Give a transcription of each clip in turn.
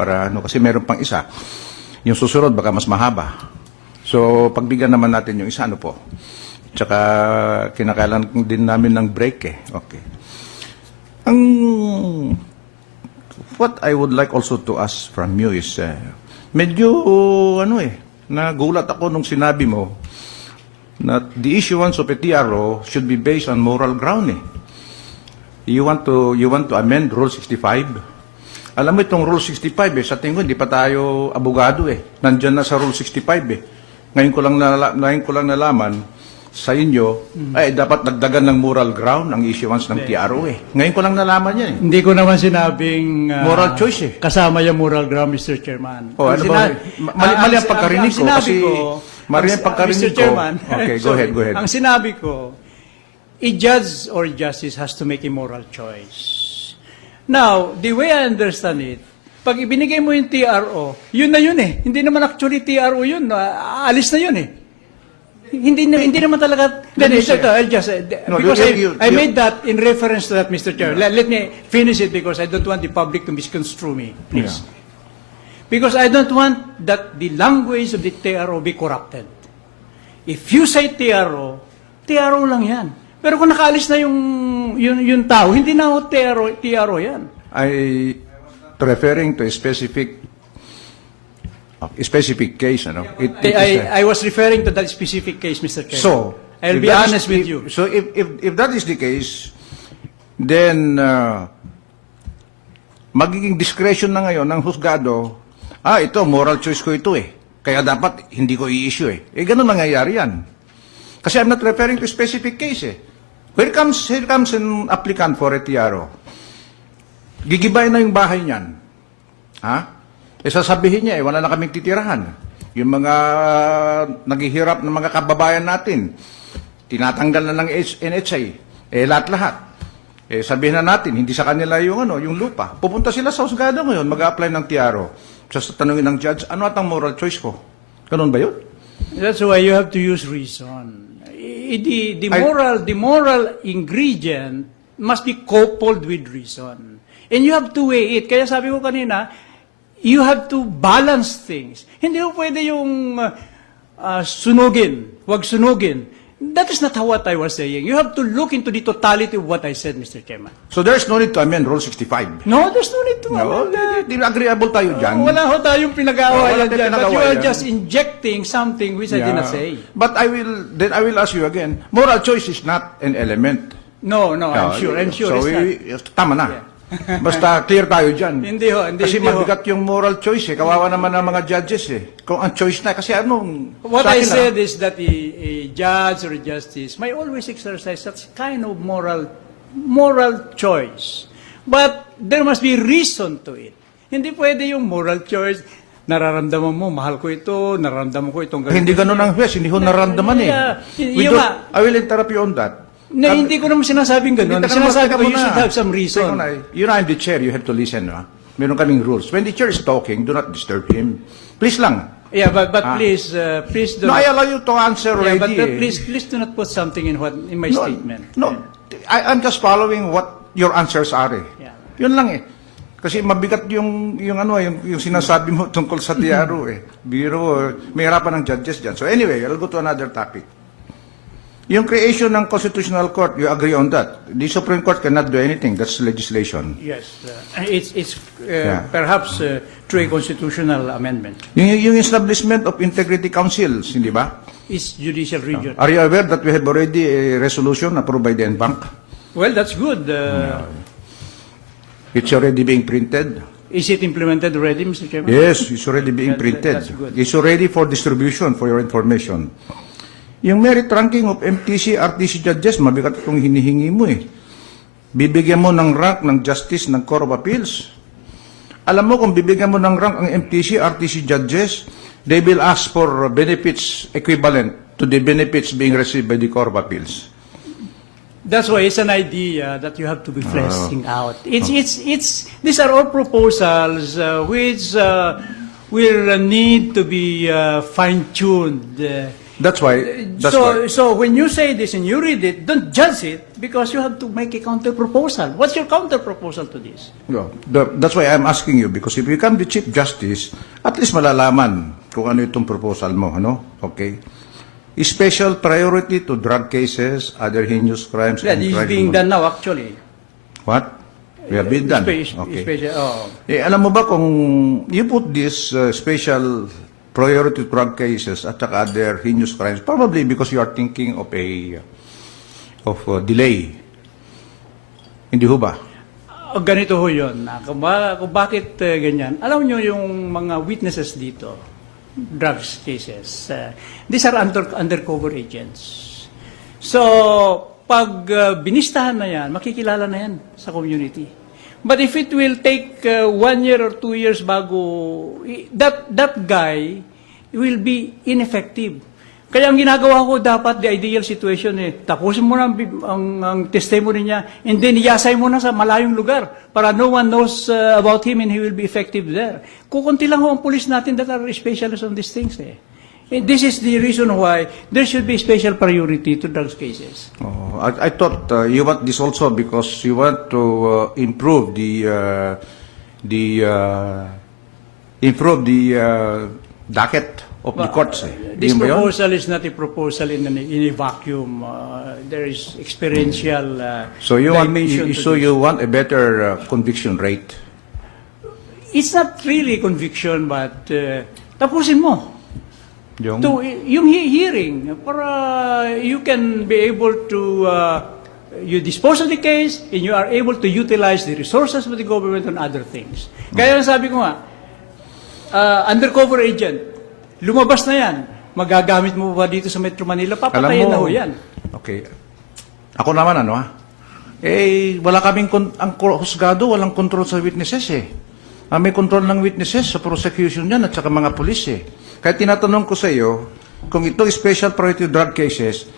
Para kasi meron pang isa. Yung susunod baka mas mahaba. So pagbigyan naman natin yung isa, ano po. Tsaka kinakailangan din namin ng break eh. Okay. What I would like also to ask from you is, medyo nagulat ako nung sinabi mo na the issuance of a TRO should be based on moral ground eh. You want to amend Rule 65? Alam mo itong Rule 65 sa tingin ko hindi pa tayo abogado eh. Nandiyan na sa Rule 65 eh. Ngayon ko lang nalaman sa inyo, ay dapat dagdagan ng moral ground ang issuance ng TRO eh. Ngayon ko lang nalaman yan eh. Hindi ko naman sinabing Moral choice eh. kasama yung moral ground, Mr. Chairman. Oh, ano ba? Mali ang pagkarinig ko kasi mali ang pagkarinig Mr. ko. Chairman, Okay, go ahead. Ang sinabi ko, a judge or justice has to make a moral choice. Now, the way I understand it, pag ibinigay mo yung TRO, yun na yun eh. Hindi naman actually TRO yun. Alis na yun eh. Hindi naman talaga. Because I made that in reference to that, Mr. Chair. Let me finish it because I don't want the public to misconstrue me, please. Yeah. Because I don't want that the language of the TRO be corrupted. If you say TRO, TRO lang yan. Pero kung nakaalis na yung tao, hindi na TRO yan. Referring to a specific case, ano? I was referring to that specific case, Mr. Chair. So, I'll be honest with you. So, if that is the case, then magiging discretion na ngayon ng husgado, ito, moral choice ko ito eh. Kaya dapat hindi ko i-issue eh. Ganun nangyayari yan. Kasi I'm not referring to a specific case eh. Here comes an applicant for a TRO. Gigibay na yung bahay niyan. Sasabihin niya, wala na kaming titirahan. Yung mga naghihirap ng mga kababayan natin, tinatanggal na ng NHA, lahat-lahat. Sabihin na natin, hindi sa kanila yung lupa. Pupunta sila sa husgado ngayon, mag-a-apply ng TRO. Just tanungin ng judge, ano at ang moral choice ko? Ganun ba yun? That's why you have to use reason. The moral ingredient must be coupled with reason. And you have to weigh it. Kaya sabi ko kanina, you have to balance things. Hindi mo pwede yung sunugin, wag sunugin. That is not what I was saying. You have to look into the totality of what I said, Mr. Chairman. So there's no need to amend Rule 65? No, there's no need to amend that. Di agreeable tayo dyan. Wala ho tayong pinag-aawayan dyan. But you are pinag-aawayan. just injecting something which I did not say. But I will ask you again, moral choice is not an element. No, I'm sure. So it's not. tama na. Basta clear tayo dyan. Hindi ho. Kasi mabigat yung moral choice eh. Kawawa naman ng mga judges eh. Kung ang choice na, kasi What I said is that a judge or a justice may always exercise such kind of moral choice. But there must be reason to it. Hindi pwede yung moral choice, nararamdaman mo, mahal ko ito, nararamdaman ko itong Hindi ganun ang huwes, hindi ho nararamdaman eh. I will interrupt you on that. Hindi ko naman sinasabing ganun. Sinasabi ko, you should have some reason. I'm the chair, you have to listen. Meron kaming rules. When the chair is talking, do not disturb him. Please lang. Yeah, but please do No, I allow you to answer already. But please do not put something in my statement. No, I'm just following what your answers are eh. Yeah. Yun lang eh. Kasi mabigat yung sinasabi mo tungkol sa TRO eh. Biro, may hirapan ng judges dyan. So anyway, I'll go to another topic. Yung creation ng Constitutional Court, you agree on that? The Supreme Court cannot do anything. That's legislation. Yes. It's perhaps through a constitutional amendment. Yung establishment of integrity councils, hindi ba? It's judicial region. Are you aware that we have already a resolution approved by the NBank? Well, that's good. It's already being printed. Is it implemented already, Mr. Chairman? Yes, it's already being printed. That's good. It's already for distribution, for your information. Yung merit ranking of MTC, RTC judges, mabigat itong hinihingi mo eh. Bibigyan mo ng rank ng justice ng Court of Appeals. Alam mo kung bibigyan mo ng rank ang MTC, RTC judges, they will ask for benefits equivalent to the benefits being received by the Court of Appeals. That's why it's an idea that you have to be fleshing out. These are all proposals which will need to be fine-tuned That's why. So when you say this and you read it, don't judge it because you have to make a counter proposal. What's your counter proposal to this? No, that's why I'm asking you, because if you become the Chief Justice, at least malalaman kung ano itong proposal mo, ano? Okay? Special priority to drug cases, other heinous crimes, That and is crimes. being done now, actually. What? We have been done. Okay. Alam mo ba kung you put this special priority to drug cases at saka other heinous crimes, probably because you are thinking of a delay. Hindi ho ba? Ganito ho yun. Kung bakit ganyan. Alam nyo yung mga witnesses dito, drugs cases, these are undercover agents. So, pag binistahan na yan, makikilala na yan sa community. But if it will take 1 year or 2 years bago, that guy will be ineffective. Kaya ang ginagawa ko dapat, the ideal situation tapusin mo na ang testimony niya, and then iyasay mo na sa malayong lugar para no one knows about him and he will be effective there. Kukunti lang ho ang police natin that are specialists on these things And this is the reason why there should be special priority to drugs cases. Oh, I thought you want this also because you want to improve the docket of the courts. This Yun ba yun? proposal is not a proposal in a vacuum. There is experiential So you want dimension to this. you want a better conviction rate. It's not really conviction, but tapusin mo. Yung Yung hearing, para you can be able to, you dispose of the case and you are able to utilize the resources of the government on other things. Kaya sabi ko nga, undercover agent, lumabas na yan, magagamit mo ba dito sa Metro Manila? Papatayin na ho yan. Okay. Ako naman wala kaming, ang husgado, walang control sa witnesses may control ng witnesses sa prosecution yan at saka mga pulis Kaya tinatanong ko sa iyo, kung ito special priority drug cases,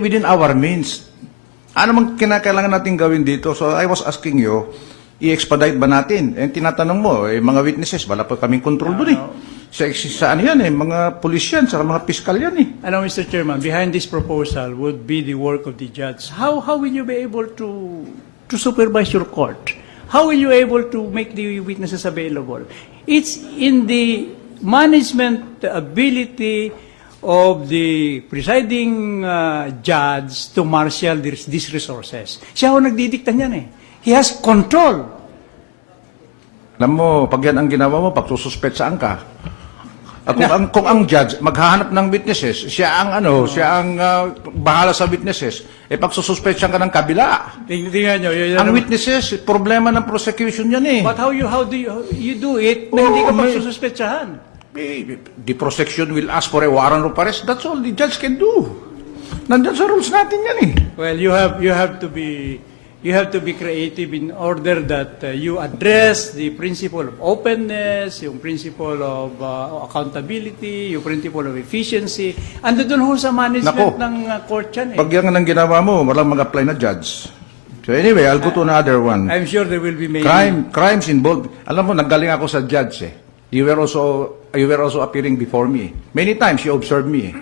within our means, ano mang kinakailangan natin gawin dito? So I was asking you, i-expedite ba natin? Tinatanong mo, mga witnesses, wala pa kaming control doon Sa ano yan mga pulis yan, saka mga piskal yan Ano, Mr. Chairman, behind this proposal would be the work of the judge. How will you be able to supervise your court? How will you able to make the witnesses available? It's in the management ability of the presiding judge to marshal these resources. Siya ho nagdidikta niyan He has control. Alam mo, pag yan ang ginawa mo, pagsususpetsaan ka. Kung ang judge maghahanap ng witnesses, siya ang bahala sa witnesses, pagsususpetsyan ka ng kabila. Tingnan nyo. Ang witnesses, problema ng prosecution yan But how do you do it na hindi ka pagsususpetsahan? The prosecution will ask for a warrant of arrest. That's all the judge can do. Nandiyan sa rules natin yan Well, you have to be creative in order that you address the principle of openness, yung principle of accountability, yung principle of efficiency. Ando dun ho sa management ng court yan Pag yan ang ginawa mo, walang mag-apply na judge. So anyway, I'll go to another one. I'm sure there will be many. Crimes involved. Alam mo, naggaling ako sa judge You were also appearing before me. Many times you observed me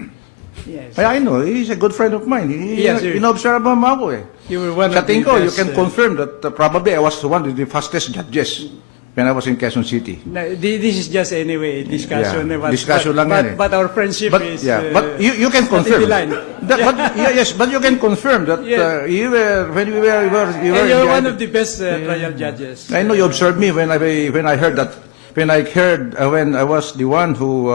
Yes. I know, he's a good friend of mine. Yes, sir. Inobserve mo ako You were one Sa of the tingin ko, you best, can confirm that probably I was one of the fastest judges when I was in Quezon City. This is just anyway discussion. Yeah, discussion lang yan But our friendship But is... but you can confirm. the line. But you can confirm that Yes. you were when we were you were And you're in one the- of the best trial judges. I know you observed me when I heard when I was the one who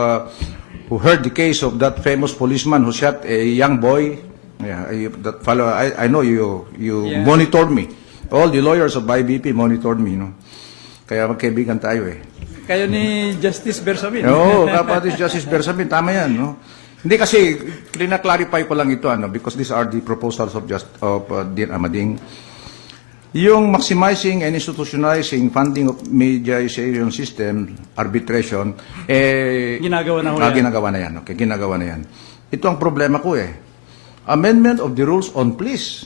heard the case of that famous policeman who shot a young boy. That fellow. I know you Yeah. monitored me. All the lawyers of IBP monitored me. Kaya magkaibigan tayo Kayo ni Justice Bersamin. Oo, kapatid Justice Bersamin, tama yan, Hindi kasi, clarify ko lang ito, because these are the proposals of Dean Amading. Yung maximizing and institutionalizing funding of mediation system, arbitration, Ginagawa na ho yan. Ginagawa na yan, okay, ginagawa na yan. Ito ang problema ko Amendment of the rules on pleas,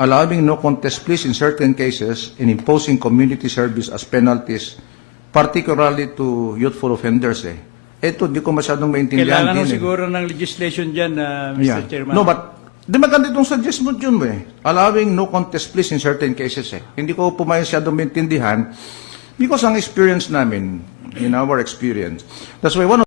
allowing no contest pleas in certain cases and imposing community service as penalties, particularly to youthful offenders Eto, di ko masyadong maintindihan Kailangan din. mo eh. siguro ng legislation dyan, Mr. Chairman. No, but di maganda itong suggestion yun mo eh. Allowing no contest please in certain cases eh. Hindi ko po masyadong maintindihan because ang experience namin, in our experience, that's why one of